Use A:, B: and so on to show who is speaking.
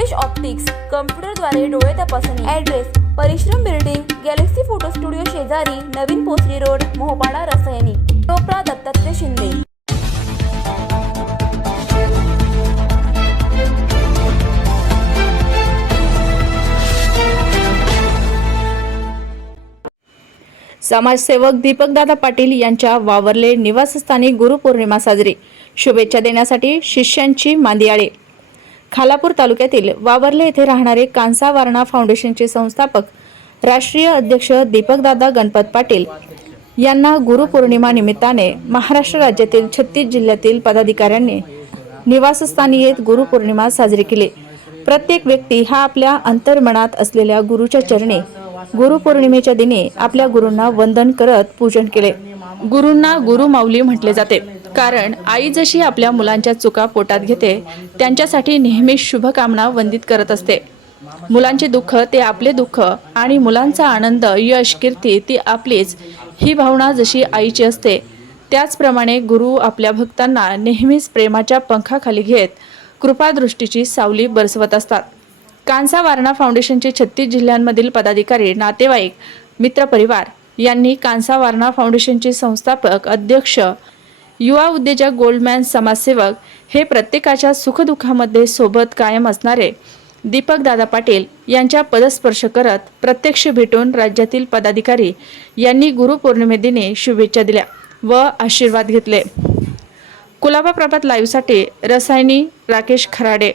A: Rupesh optics कम्प्युटरद्वारे डोळे तपासणी. Address परिश्रम बिल्डिंग गॅलेक्सी फोटो स्टुडिओ शेजारी नवीन पोसरी रोड मोहपाडा रसायनी. टोपरा दत्तात्रय शिंदे.
B: समाजसेवक दीपकदादा पाटील यांच्या वावरले निवासस्थानी गुरुपौर्णिमा साजरी. शुभेच्छा देण्यासाठी शिष्यांची मांदियाळे. खालापूर तालुक्यातील वावरले येथे राहणारे कांसा वारणा फाउंडेशनचे संस्थापक राष्ट्रीय अध्यक्ष दीपकदादा गणपत पाटील यांना गुरुपौर्णिमा निमित्ताने महाराष्ट्र राज्यातील छत्तीस जिल्ह्यातील पदाधिकाऱ्यांनी निवासस्थानी येत गुरुपौर्णिमा साजरी केली. प्रत्येक व्यक्ती हा आपल्या अंतर्मनात असलेल्या गुरुच्या चरणी गुरुपौर्णिमेच्या दिनी आपल्या गुरूंना वंदन करत पूजन केले. गुरूंना गुरुमाऊली म्हटले जाते. कारण आई जशी आपल्या मुलांच्या चुका पोटात घेते त्यांच्यासाठी नेहमी शुभकामना वंदित करत असते. मुलांचे दुःख ते आपले दुःख आणि मुलांचा आनंद यश कीर्ती ती आपलीच. ही भावना जशी आईची असते त्याचप्रमाणे गुरु आपल्या भक्तांना नेहमीच प्रेमाच्या पंखाखाली घेत कृपादृष्टीची सावली बरसवत असतात. कांसा वारणा फाउंडेशनचे छत्तीस जिल्ह्यांमधील पदाधिकारी नातेवाईक मित्रपरिवार यांनी कांसा वारणा फाउंडेशनचे संस्थापक अध्यक्ष युवा उद्योजक गोल्डमॅन समाजसेवक हे प्रत्येकाच्या सुखदुःखामध्ये सोबत कायम असणारे दीपक दादा पाटील यांच्या पदस्पर्श करत प्रत्यक्ष भेटून राज्यातील पदाधिकारी यांनी गुरुपौर्णिमेदिनी शुभेच्छा दिल्या व आशीर्वाद घेतले. कुलाबा प्रभात लाईव्हसाठी रसायनी राकेश खराडे